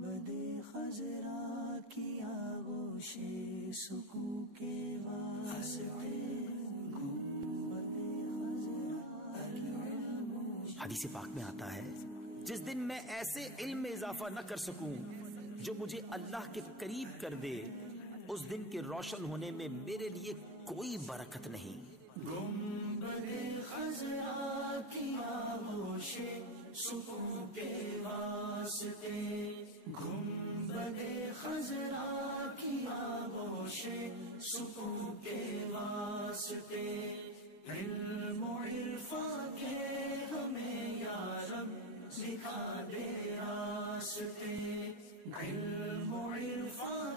گنبد خضرا کی آغوش سکون کے واسطے گنبد خضرا العلم. حدیث پاک میں آتا ہے جس دن میں ایسے علم میں اضافہ نہ کر سکوں جو مجھے اللہ کے قریب کر دے، اس دن کے روشن ہونے میں میرے لیے کوئی برکت نہیں. گنبد خضرا کی آغوش سکون کے واسطے گنبد خضرا کی آغوش سکون کے واسطے علم و عرفان کے ہمیں یا رب دکھا دے راستے علم و عرفان